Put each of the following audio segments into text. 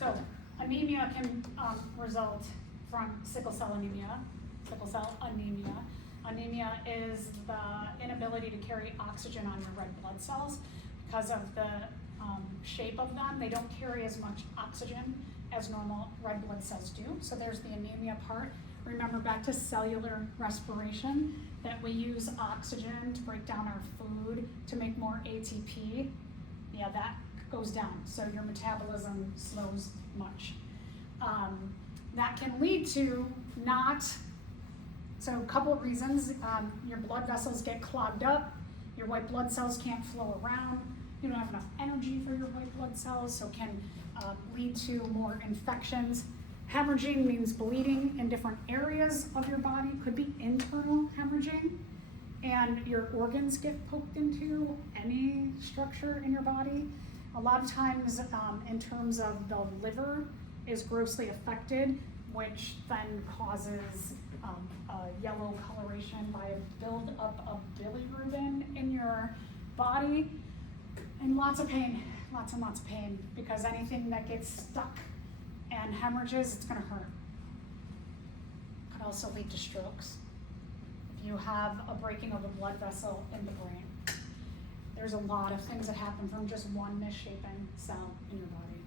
So anemia can result from sickle cell anemia. Anemia is the inability to carry oxygen on your red blood cells because of the shape of them. They don't carry as much oxygen as normal red blood cells do. So there's the anemia part. Remember back to cellular respiration, that we use oxygen to break down our food to make more ATP. Yeah, that goes down, so your metabolism slows much. That can lead to so a couple of reasons. Your blood vessels get clogged up, your white blood cells can't flow around, you don't have enough energy for your white blood cells, so it can lead to more infections. Hemorrhaging means bleeding in different areas of your body. Could be internal hemorrhaging, and your organs get poked into, any structure in your body. A lot of times, in terms of the liver is grossly affected, which then causes a yellow coloration by a buildup of bilirubin in your body, and lots of pain, lots and lots of pain, because anything that gets stuck and hemorrhages, it's gonna hurt. Could also lead to strokes. If you have a breaking of a blood vessel in the brain, there's a lot of things that happen from just one misshapen cell in your body.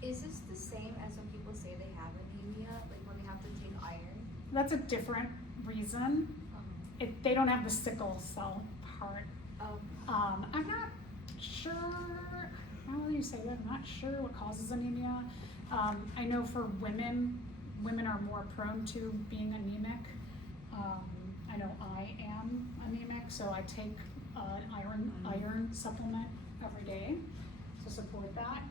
Is this the same as when people say they have anemia, like when they have to take iron? That's a different reason. They don't have the sickle cell part. Oh. I'm not sure, how will you say that? I'm not sure what causes anemia. I know for women are more prone to being anemic. I know I am anemic, so I take an iron supplement every day to support that.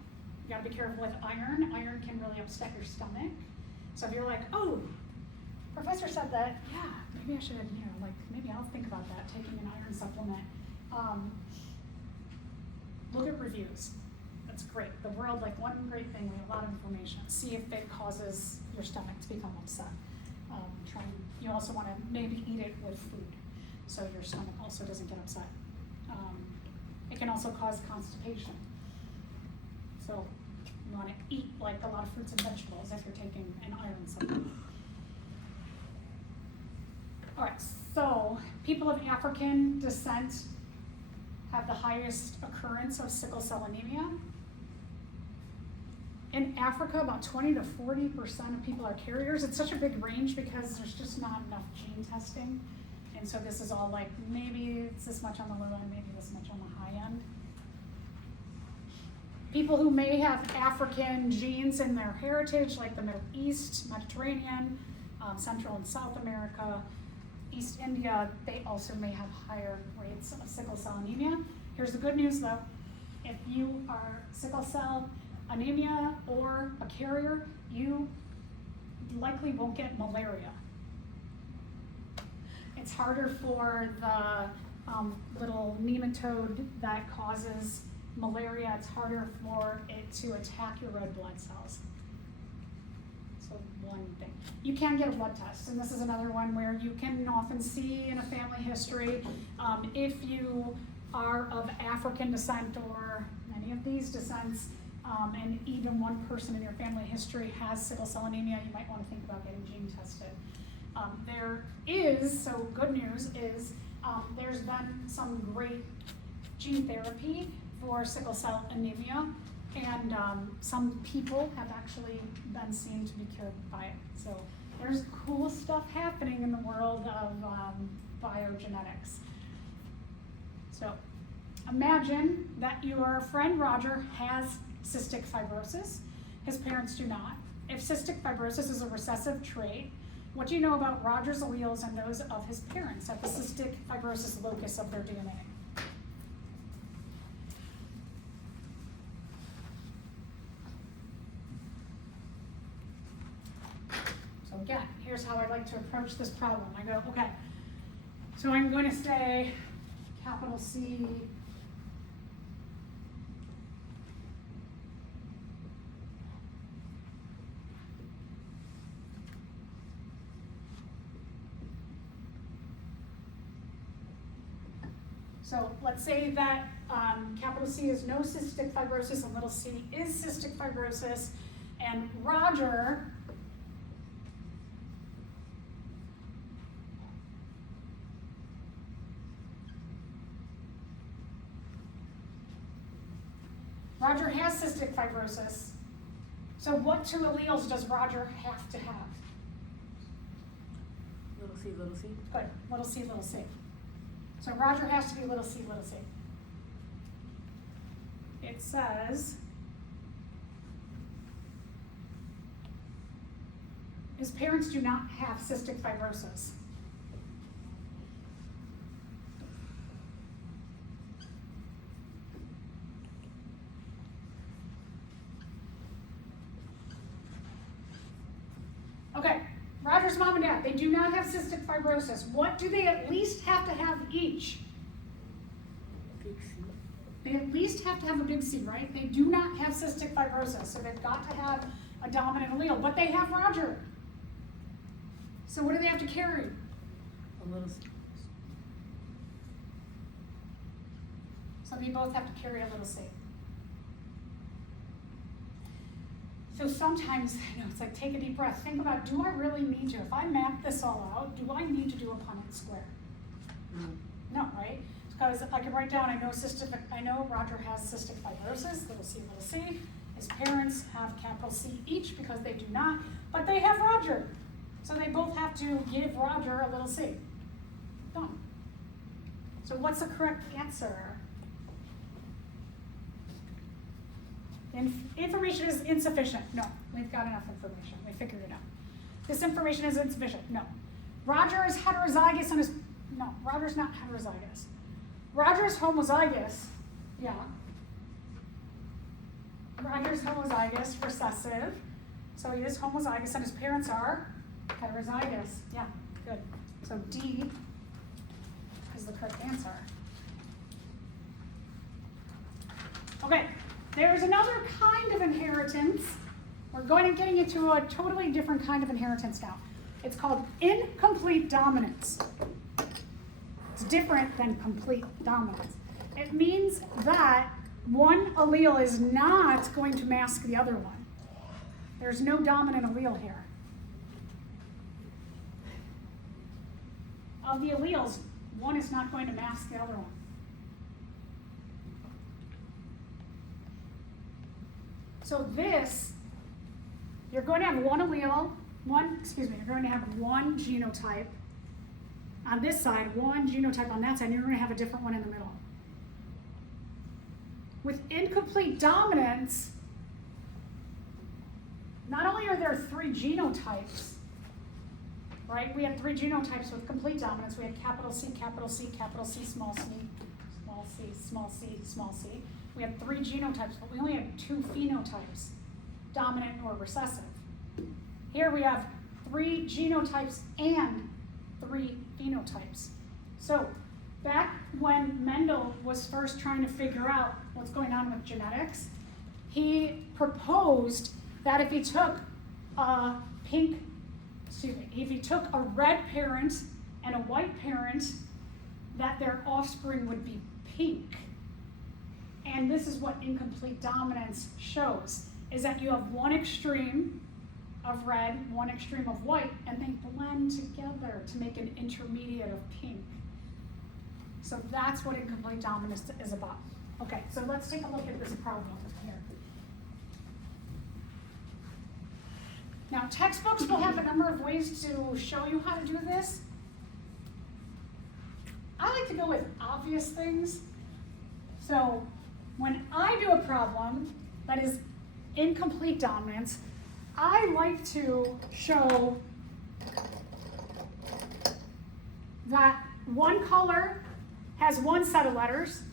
You gotta be careful with iron. Iron can really upset your stomach. So if you're like, oh, professor said that, yeah, maybe I should, maybe I'll think about that, taking an iron supplement. Look at reviews. That's great. The world, one great thing, we have a lot of information. See if it causes your stomach to become upset. You also want to maybe eat it with food, so your stomach also doesn't get upset. It can also cause constipation. So you want to eat a lot of fruits and vegetables if you're taking an iron supplement. All right, so people of African descent have the highest occurrence of sickle cell anemia. In Africa, about 20 to 40% of people are carriers. It's such a big range because there's just not enough gene testing. And so this is all maybe it's this much on the low end, maybe this much on the high end. People who may have African genes in their heritage, like the Middle East, Mediterranean, Central and South America, East India, they also may have higher rates of sickle cell anemia. Here's the good news though. If you are sickle cell anemia or a carrier, you likely won't get malaria. It's harder for the little nematode that causes malaria, it's harder for it to attack your red blood cells. So one thing. You can get a blood test, and this is another one where you can often see in a family history, if you are of African descent or many of these descents, and even one person in your family history has sickle cell anemia, you might want to think about getting gene tested. So good news is, there's been some great gene therapy for sickle cell anemia, and some people have actually been seen to be cured by it. So there's cool stuff happening in the world of biogenetics. So imagine that your friend Roger has cystic fibrosis. His parents do not. If cystic fibrosis is a recessive trait, what do you know about Roger's alleles and those of his parents at the cystic fibrosis locus of their DNA? So again, here's how I like to approach this problem. I go, okay, so I'm going to say capital C, so let's say that capital C is no cystic fibrosis and little c is cystic fibrosis. And Roger has cystic fibrosis. So what two alleles does Roger have to have? Little c, little c. Good, little c, little c. So Roger has to be little c, little c. It says, his parents do not have cystic fibrosis. Okay, Roger's mom and dad, they do not have cystic fibrosis. What do they at least have to have each? Big c. They at least have to have a big C, right? They do not have cystic fibrosis, so they've got to have a dominant allele, but they have Roger. So what do they have to carry? A little c. So they both have to carry a little c. So sometimes, it's like take a deep breath. Think about, do I really need to? If I map this all out, do I need to do a Punnett square? No, right? Because I can write down, I know Roger has cystic fibrosis, little c, little c. His parents have capital C each because they do not, but they have Roger. So they both have to give Roger a little c. Done. So what's the correct answer? Information is insufficient. No, we've got enough information. We figured it out. This information is insufficient. No. Roger is heterozygous and no, Roger's not heterozygous. Roger's homozygous. Yeah. Roger's homozygous, recessive. So he is homozygous and his parents are heterozygous. Yeah, good. So D is the correct answer. Okay. There's another kind of inheritance. We're getting into a totally different kind of inheritance now. It's called incomplete dominance. It's different than complete dominance. It means that one allele is not going to mask the other one. There's no dominant allele here. Of the alleles, one is not going to mask the other one. So this, you're going to have one allele, you're going to have one genotype on this side, one genotype on that side, and you're going to have a different one in the middle. With incomplete dominance, not only are there 3 genotypes, right? We had 3 genotypes with complete dominance. We had capital C, capital C, capital C, small c, small c, small c, small c. We had 3 genotypes, but we only had 2 phenotypes, dominant or recessive. Here we have 3 genotypes and 3 phenotypes. So back when Mendel was first trying to figure out what's going on with genetics, he proposed that if he took a red parent and a white parent, that their offspring would be pink. And this is what incomplete dominance shows, is that you have one extreme of red, one extreme of white, and they blend together to make an intermediate of pink. So that's what incomplete dominance is about. Okay, so let's take a look at this problem here. Now, textbooks will have a number of ways to show you how to do this. I like to go with obvious things. So when I do a problem that is incomplete dominance, I like to show that one color has one set of letters,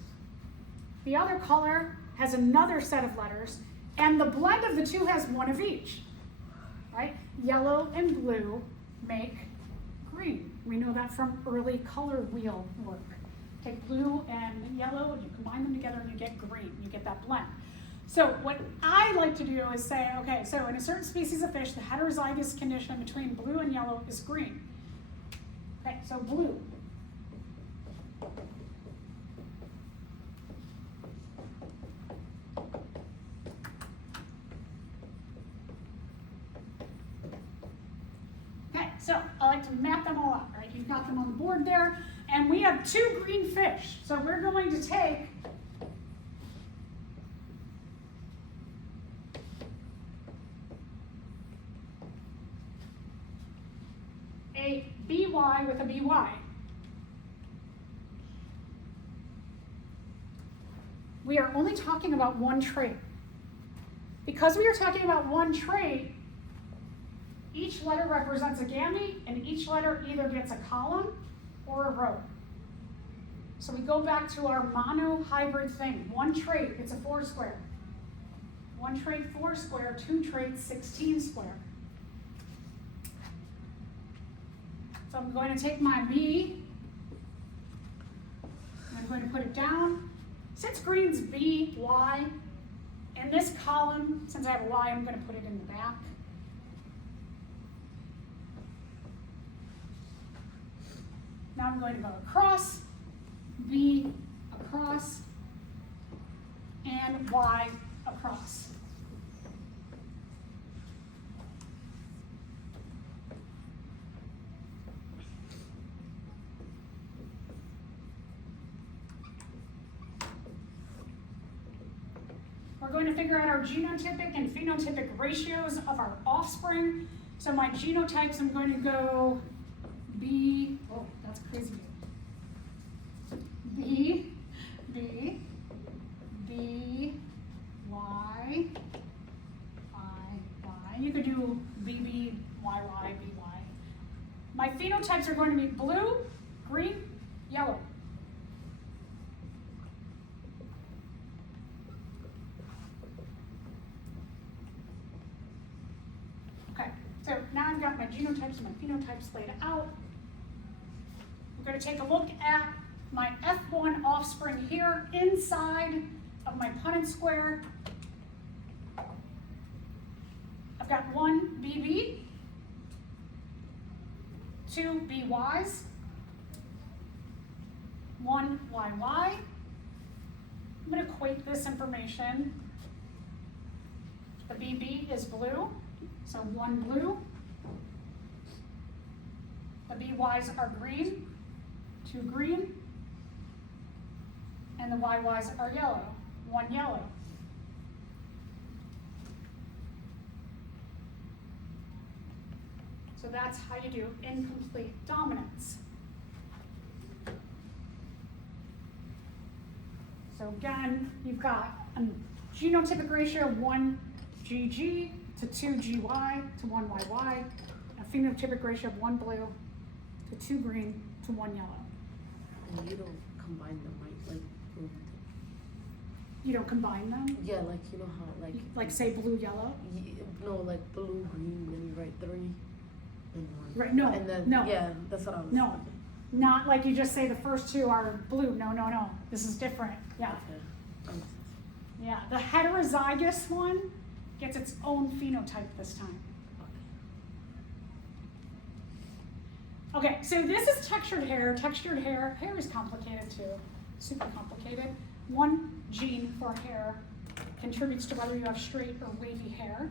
the other color has another set of letters, and the blend of the two has one of each, right? Yellow and blue make green. We know that from early color wheel work. Take blue and yellow and you combine them together and you get green, you get that blend. So what I like to do is say, okay, so in a certain species of fish, the heterozygous condition between blue and yellow is green. Okay, so blue. so I like to map them all out, right? You've got them on the board there, and we have 2 green fish. So we're going to take a BY with a BY. We are only talking about one trait. Because we are talking about one trait, each letter represents a gamete, and each letter either gets a column or a row. So we go back to our monohybrid thing. One trait, it's a 4 square. One trait, 4 square, 2 traits, 16 square. So I'm going to take my B, and I'm going to put it down. Since green's B, Y, in this column, since I have a Y, I'm going to put it in the back. Now I'm going to go across, B across, and Y across. We're going to figure out our genotypic and phenotypic ratios of our offspring. So my genotypes, I'm going to go B, oh, that's crazy. B, B, B, Y, Y, Y. You could do B, B, Y, Y, B, Y. My phenotypes are going to be blue, green, yellow. Okay, so now I've got my genotypes and my phenotypes laid out. We're going to take a look at my F1 offspring here inside of my Punnett square. I've got 1 BB, 2 BYs, 1 YY. I'm going to equate this information. The BB is blue, so 1 blue. The BYs are green, 2 green. And the YYs are yellow, 1 yellow. So that's how you do incomplete dominance. So again, you've got a genotypic ratio of 1 GG to 2 GY to 1 YY, a phenotypic ratio of 1 blue to 2 green to 1 yellow. And you don't combine them, right? Like, You don't combine them? yeah, like, you know how, Like say blue, yellow? No, like blue, green, then you write 3 and 1. Right, no, And then, no. yeah, that's what I was No, thinking. not like you just say the first 2 are blue. No, no, no. This is different. Yeah. Okay. Yeah. The heterozygous one gets its own phenotype this time. Okay, so this is textured hair. Textured hair is complicated too. Super complicated. One gene for hair contributes to whether you have straight or wavy hair.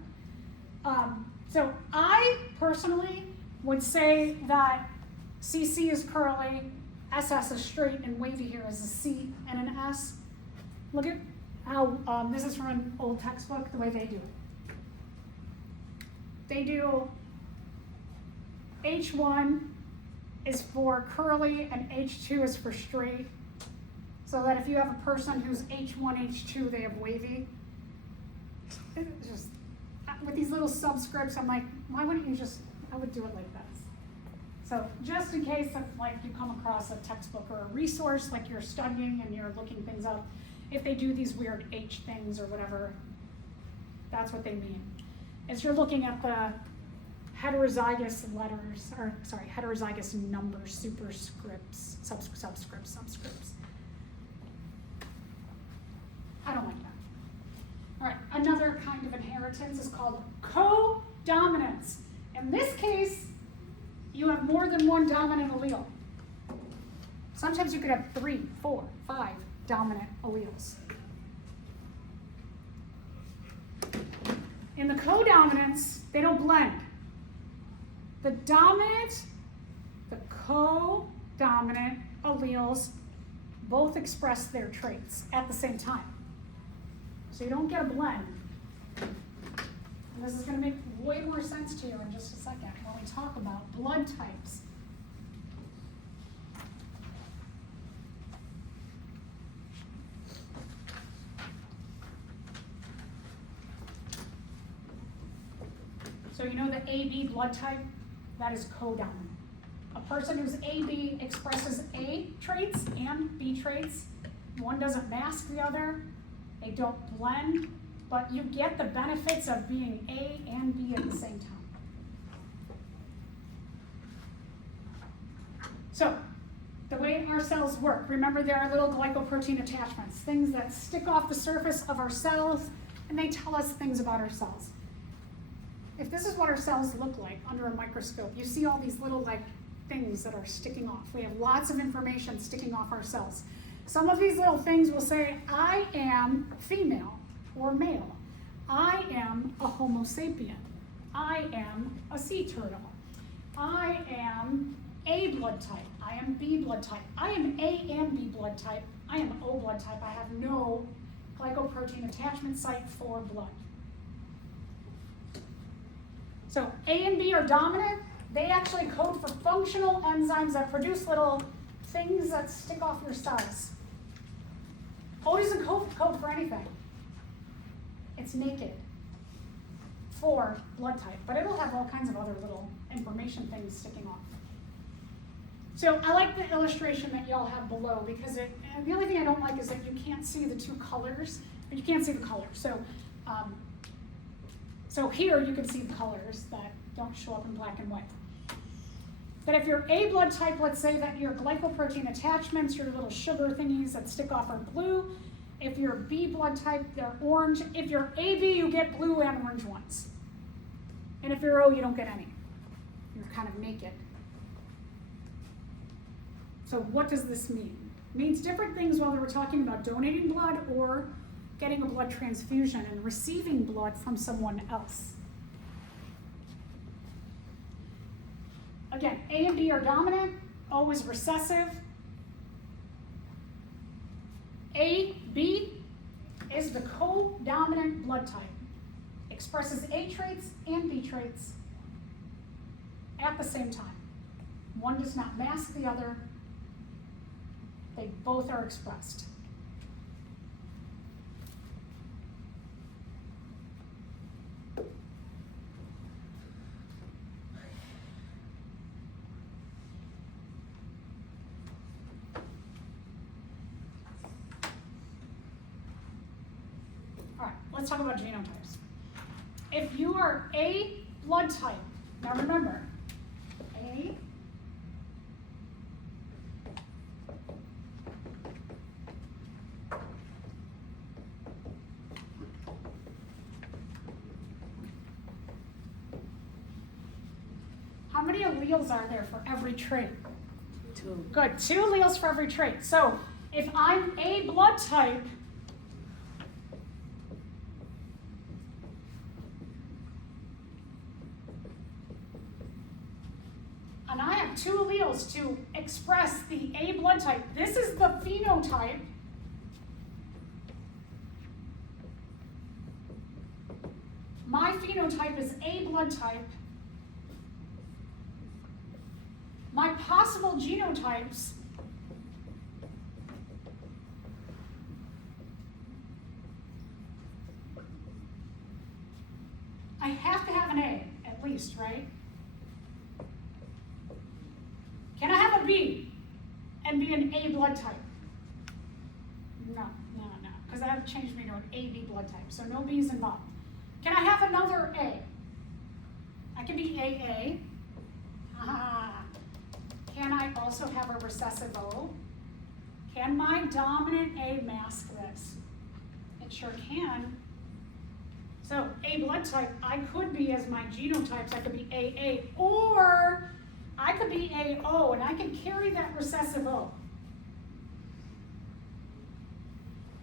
So I personally would say that CC is curly, SS is straight, and wavy hair is a C and an S. Look at how, this is from an old textbook, the way they do it. They do H1 is for curly and H2 is for straight. So that if you have a person who's H1, H2, they have wavy. It's just, with these little subscripts, I'm like, why wouldn't you just, I would do it like this. So just in case if like you come across a textbook or a resource, like you're studying and you're looking things up, if they do these weird H things or whatever, that's what they mean. As you're looking at the heterozygous letters, or sorry, heterozygous numbers, superscripts, subscripts. I don't like that. All right, another kind of inheritance is called codominance. In this case, you have more than one dominant allele. Sometimes you could have 3, 4, 5 dominant alleles. In the codominance, they don't blend. the co-dominant alleles both express their traits at the same time. So you don't get a blend. And this is going to make way more sense to you in just a second when we talk about blood types. So you know the AB blood type, that is co-dominant. A person who's AB expresses A traits and B traits. One doesn't mask the other. They don't blend, but you get the benefits of being A and B at the same time. So, the way our cells work, remember there are little glycoprotein attachments, things that stick off the surface of our cells, and they tell us things about our cells. If this is what our cells look like under a microscope, you see all these little things that are sticking off. We have lots of information sticking off our cells. Some of these little things will say, I am female or male. I am a Homo sapien. I am a sea turtle. I am A blood type. I am B blood type. I am A and B blood type. I am O blood type. I have no glycoprotein attachment site for blood. So A and B are dominant. They actually code for functional enzymes that produce little things that stick off your cells. O doesn't code for anything. It's naked for blood type, but it'll have all kinds of other little information things sticking off. So I like the illustration that y'all have below because and the only thing I don't like is that you can't see the two colors, but you can't see the colors. So here you can see the colors that don't show up in black and white. But if you're A blood type, let's say that your glycoprotein attachments, your little sugar thingies that stick off are blue. If you're B blood type, they're orange. If you're AB, you get blue and orange ones. And if you're O, you don't get any. You're kind of naked. So what does this mean? It means different things whether we're talking about donating blood or getting a blood transfusion and receiving blood from someone else. Again, A and B are dominant, O is recessive. AB is the co-dominant blood type. Expresses A traits and B traits at the same time. One does not mask the other. They both are expressed. Let's talk about genotypes. If you are A blood type, now remember, A how many alleles are there for every trait? 2. Good, 2 alleles for every trait. So if I'm A blood type, and I have 2 alleles to express the A blood type. This is the phenotype. My phenotype is A blood type. My possible genotypes I have to have an A, at least, right? Can I have a B and be an A blood type? No, because that would change me to an AB blood type, so no B's involved. Can I have another A? I can be AA. Can I also have a recessive O? Can my dominant A mask this? It sure can. So A blood type, I could be as my genotypes, I could be AA, or I could be AO, and I can carry that recessive O.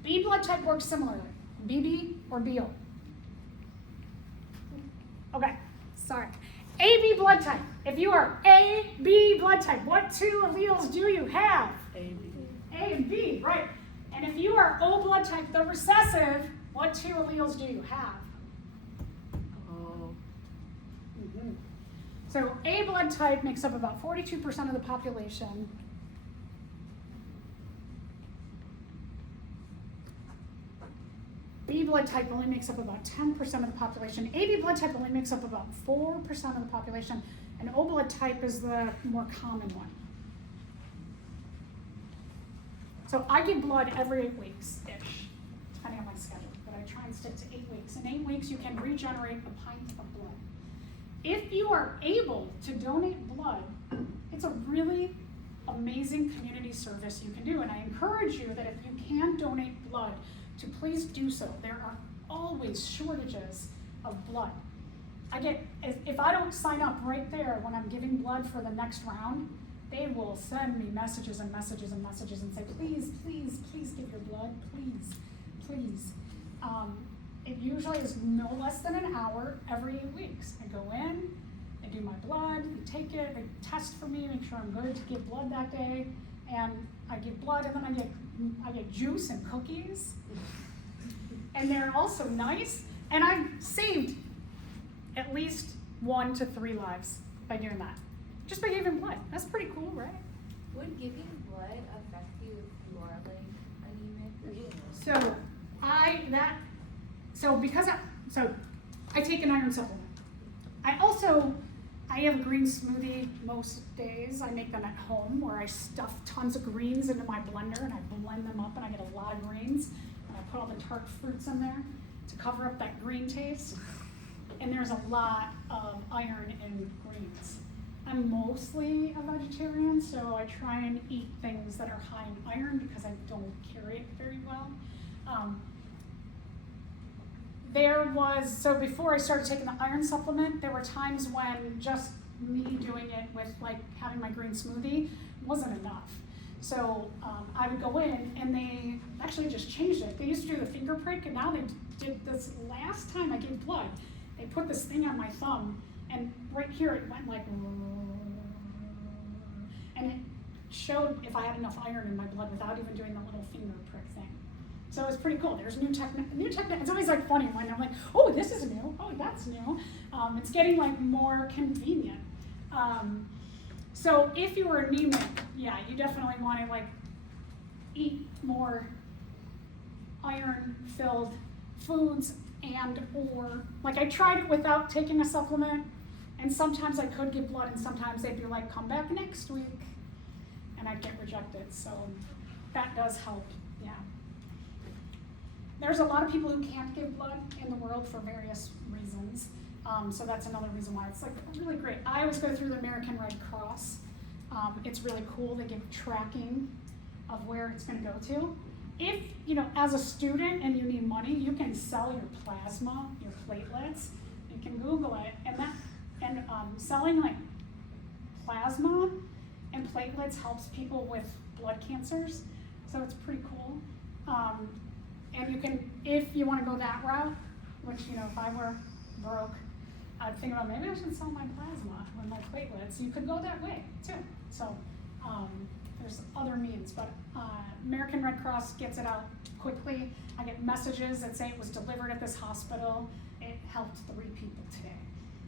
B blood type works similarly, BB or BO. Okay, sorry. AB blood type. If you are AB blood type, what two alleles do you have? A, B. A and B, right. And if you are O blood type, the recessive, what two alleles do you have? Oh, So A blood type makes up about 42% of the population. B blood type only makes up about 10% of the population. AB blood type only makes up about 4% of the population. And O blood type is the more common one. So I give blood every 8 weeks-ish, depending on my schedule. But I try and stick to 8 weeks. In 8 weeks, you can regenerate a pint of blood. If you are able to donate blood, it's a really amazing community service you can do. And I encourage you that if you can donate blood, to please do so. There are always shortages of blood. If I don't sign up right there when I'm giving blood for the next round, they will send me messages and messages and messages and say, please, please, please give your blood, please, please. It usually is no less than an hour every 8 weeks. I go in, I do my blood, they take it, they test for me, make sure I'm good to give blood that day, and I give blood, and then I get juice and cookies, and they're also nice, and I've saved at least 1 to 3 lives by doing that, just by giving blood. That's pretty cool, right? Would giving blood affect you if you are like anemic? So I take an iron supplement. I have a green smoothie most days. I make them at home where I stuff tons of greens into my blender and I blend them up and I get a lot of greens. And I put all the tart fruits in there to cover up that green taste. And there's a lot of iron in greens. I'm mostly a vegetarian, so I try and eat things that are high in iron because I don't carry it very well. So before I started taking the iron supplement, there were times when just me doing it with like having my green smoothie wasn't enough. So I would go in and they actually just changed it. They used to do the finger prick and now they did this last time I gave blood. They put this thing on my thumb and right here it went like, and it showed if I had enough iron in my blood without even doing the little finger prick thing. So it's pretty cool. There's new technique. It's always like funny when I'm like, oh, this is new. Oh, that's new. It's getting like more convenient. So if you were anemic, yeah, you definitely want to like eat more iron-filled foods or like I tried it without taking a supplement, and sometimes I could give blood, and sometimes they'd be like, come back next week, and I'd get rejected. So that does help. Yeah. There's a lot of people who can't give blood in the world for various reasons. So that's another reason why it's like really great. I always go through the American Red Cross. It's really cool. They give tracking of where it's going to go to. If, as a student and you need money, you can sell your plasma, your platelets. You can Google it. And selling like plasma and platelets helps people with blood cancers. So it's pretty cool. And you can, if you want to go that route, which, if I were broke, I'd think about maybe I should sell my plasma or my platelets. You could go that way too. So there's other means, but American Red Cross gets it out quickly. I get messages that say it was delivered at this hospital. It helped 3 people today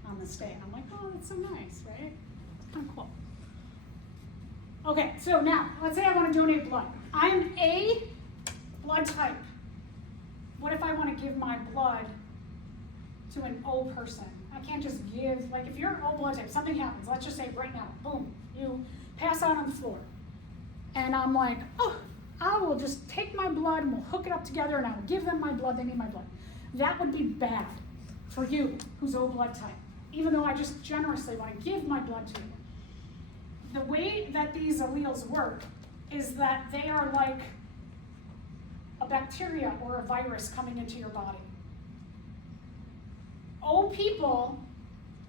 on this day. And I'm like, oh, that's so nice, right? It's kind of cool. Okay, so now, let's say I want to donate blood. I'm A blood type. What if I want to give my blood to an O person? I can't just give, like if you're an O blood type, something happens, let's just say right now, boom, you pass out on the floor. And I'm like, oh, I will just take my blood and we'll hook it up together and I will give them my blood, they need my blood. That would be bad for you, who's O blood type, even though I just generously want to give my blood to you. The way that these alleles work is that they are like a bacteria or a virus coming into your body. O people,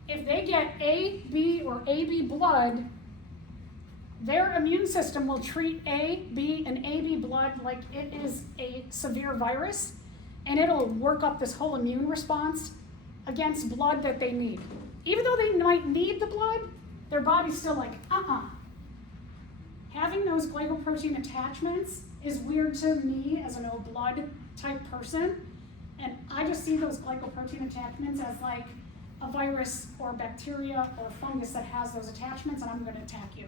if they get A, B, or AB blood, their immune system will treat A, B, and AB blood like it is a severe virus, and it'll work up this whole immune response against blood that they need. even though they might need the blood, their body's still like, Having those glycoprotein attachments is weird to me as an O blood type person, and I just see those glycoprotein attachments as like a virus or bacteria or fungus that has those attachments, and I'm gonna attack you.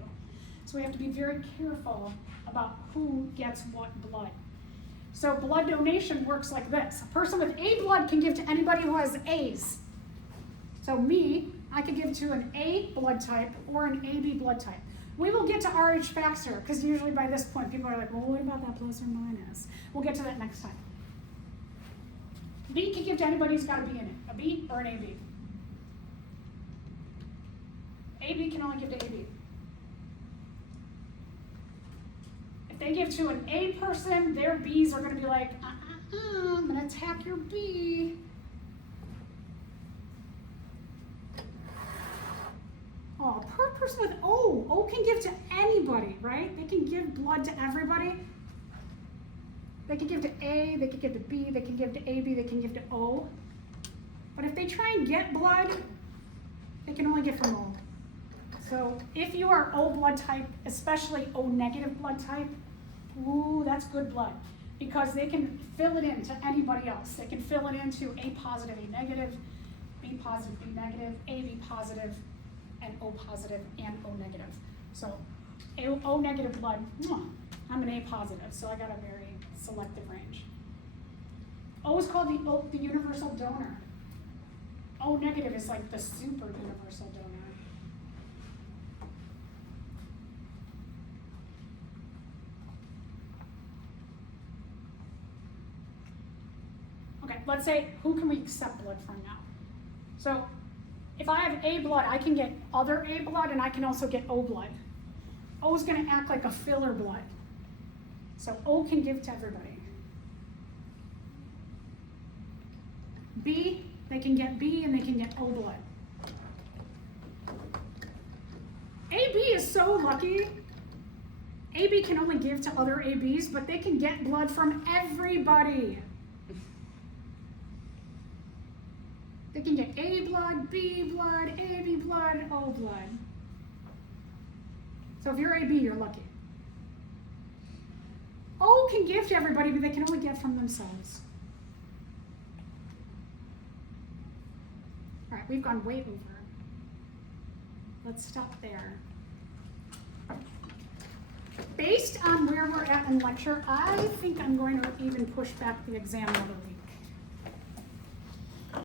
So we have to be very careful about who gets what blood. So blood donation works like this. A person with A blood can give to anybody who has A's. So me, I could give to an A blood type or an AB blood type. We will get to RH factor, because usually by this point people are like, well, what about that plus or minus? We'll get to that next time. B can give to anybody who's got a B in it, a B or an AB. AB can only give to AB. If they give to an A person, their Bs are going to be like, I'm going to attack your B. Oh, per person with O can give to anybody, right? They can give blood to everybody. They can give to A, they can give to B, they can give to AB, they can give to O. But if they try and get blood, they can only get from O. So if you are O blood type, especially O negative blood type, ooh, that's good blood, because they can fill it in to anybody else. They can fill it into A positive, A negative, B positive, B negative, AB positive, and O positive, and O negative. So O negative blood, I'm an A positive, so I got a very selective range. O is called the universal donor. O negative is like the super universal donor. Okay, let's say, who can we accept blood from now? So if I have A blood, I can get other A blood, and I can also get O blood. O is going to act like a filler blood. So O can give to everybody. B, they can get B and they can get O blood. AB is so lucky. AB can only give to other ABs, but they can get blood from everybody. They can get A blood, B blood, AB blood, O blood. So if you're AB, you're lucky. O can give to everybody, but they can only get from themselves. All right, we've gone way over. Let's stop there. Based on where we're at in lecture, I think I'm going to even push back the exam another week.